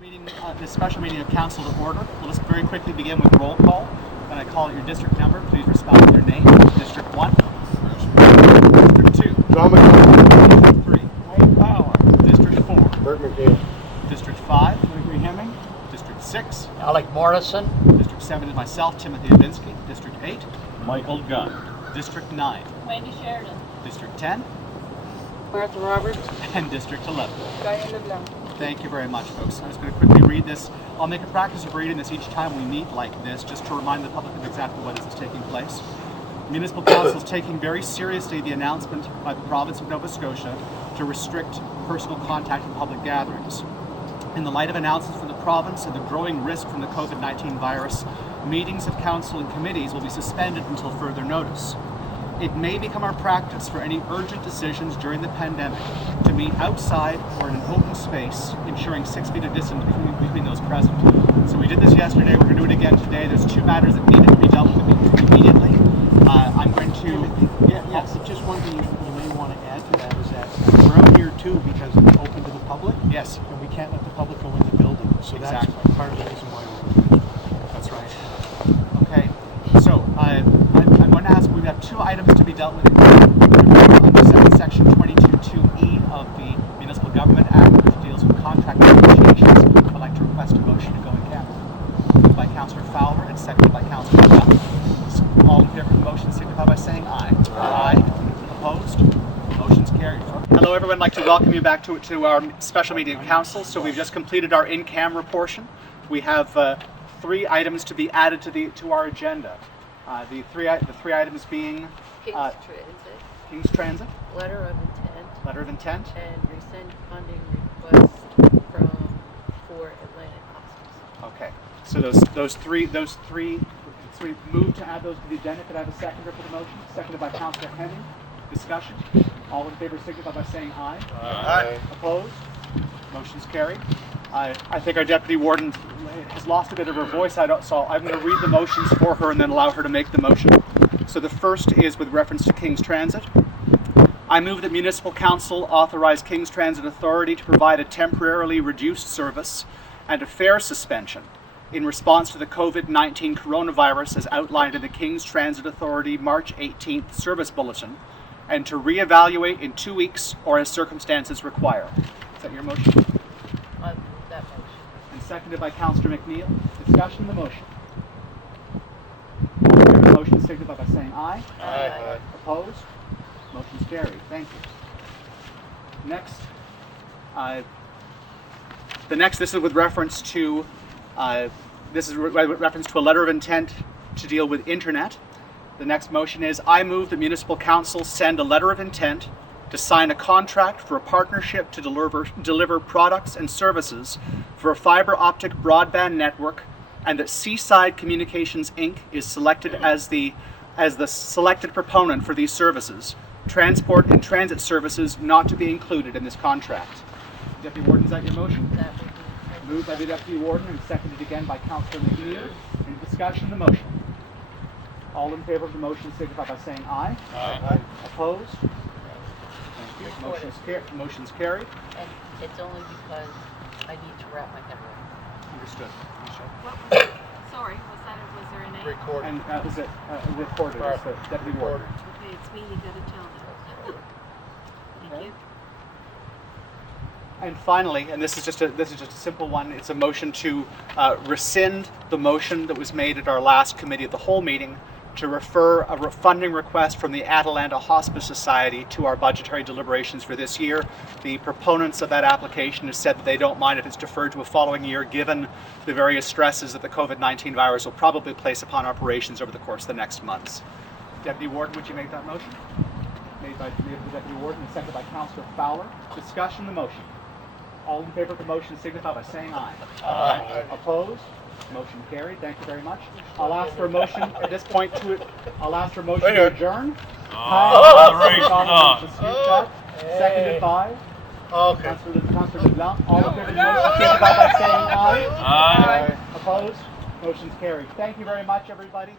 This special meeting of council to order. We'll just very quickly begin with roll call. When I call out your district number, please respond with your name. District 1. District 2. John McDonald. District 3. Wayne Power. District 4. Bert McNeil. District 5. Gregory Hemming. District 6. Alec Morrison. District 7 is myself, Timothy Avinsky. District 8. Michael Gunn. District 9. Wendy Sheridan. District 10. Martha Roberts. And District 11. Diane LeBlanc. Thank you very much, folks. I'm just going to quickly read this. I'll make a practice of reading this each time we meet like this, just to remind the public of exactly what is taking place. Municipal Council is taking very seriously the announcement by the province of Nova Scotia to restrict personal contact in public gatherings. In the light of announcements from the province and the growing risk from the COVID-19 virus, meetings of council and committees will be suspended until further notice. It may become our practice for any urgent decisions during the pandemic to meet outside or in an open space, ensuring 6 feet of distance between those present. So we did this yesterday, we're going to do it again today. There's two matters that needed to be dealt with immediately. I'm going to... Yes, just one thing you may want to add to that is that we're out here too because it's open to the public. Yes. And we can't let the public go in the building. So Exactly. That's part of the reason why we're here. That's right. Okay, so I'm going to ask, we have two items to be dealt with under Section 22(2)(e) of the Municipal Government Act, which deals with contract negotiations. I'd like to request a motion to go in camera. Moved by Councillor Fowler and seconded by Councillor Young. All in favor of the motion signify by saying aye. Aye. Opposed? Motion's carried. Hello everyone, I'd like to welcome you back to our special meeting of council. So we've just completed our in-camera portion. We have 3 items to be added to our agenda. The three items being King's Transit. King's Transit, Letter of intent. and rescind funding request for Atlantic Hospice. okay. So those three move to add those to the agenda. Could I have a seconder for the motion? Seconded by Councillor Hemming. Discussion. All in favor signify by saying aye. Aye. Opposed? Motion's carried. I think our deputy warden has lost a bit of her voice, so I'm going to read the motions for her and then allow her to make the motion. So the first is with reference to King's Transit. I move that Municipal Council authorize King's Transit Authority to provide a temporarily reduced service and a fare suspension in response to the COVID-19 coronavirus as outlined in the King's Transit Authority March 18th Service Bulletin, and to reevaluate in 2 weeks or as circumstances require. Is that your motion? That motion. And seconded by Councillor McNeil. Discussion of the motion. All in favor of the motion signify by saying aye. Aye. Opposed? Motion's carried. Thank you. Next, this is with reference to a letter of intent to deal with internet. The next motion is I move the Municipal Council send a letter of intent to sign a contract for a partnership to deliver products and services for a fiber optic broadband network, and that Seaside Communications Inc. is selected as the selected proponent for these services. Transport and transit services not to be included in this contract. Deputy Warden, is that your motion? That would be Moved by the Deputy Warden and seconded again by Councillor McNeil. Any discussion of the motion? All in favor of the motion signify by saying aye. Aye. Opposed? Thank you. Motion's carried. And it's only because I need to wrap my head around Understood. Sorry, was there a name? Recording. And that was it. Recorded. It's the Deputy Warden. Okay, it's me, you gotta tell them. Thank you. And finally, and this is just a simple one. It's a motion to rescind the motion that was made at our last committee of the whole meeting to refer a funding request from the Atalanta Hospice Society to our budgetary deliberations for this year. The proponents of that application have said that they don't mind if it's deferred to a following year, given the various stresses that the COVID-19 virus will probably place upon operations over the course of the next months. Deputy Warden, would you make that motion? Made by the Deputy Warden and seconded by Councillor Fowler. Discussion of the motion. All in favor of the motion signify by saying aye. Aye. Opposed? Motion carried. Thank you very much. I'll ask for a motion at this point to adjourn. Seconded by Councillor LeBlanc. All in favor of the motion signify by saying aye. Aye. Opposed? Motion's carried. Thank you very much, everybody.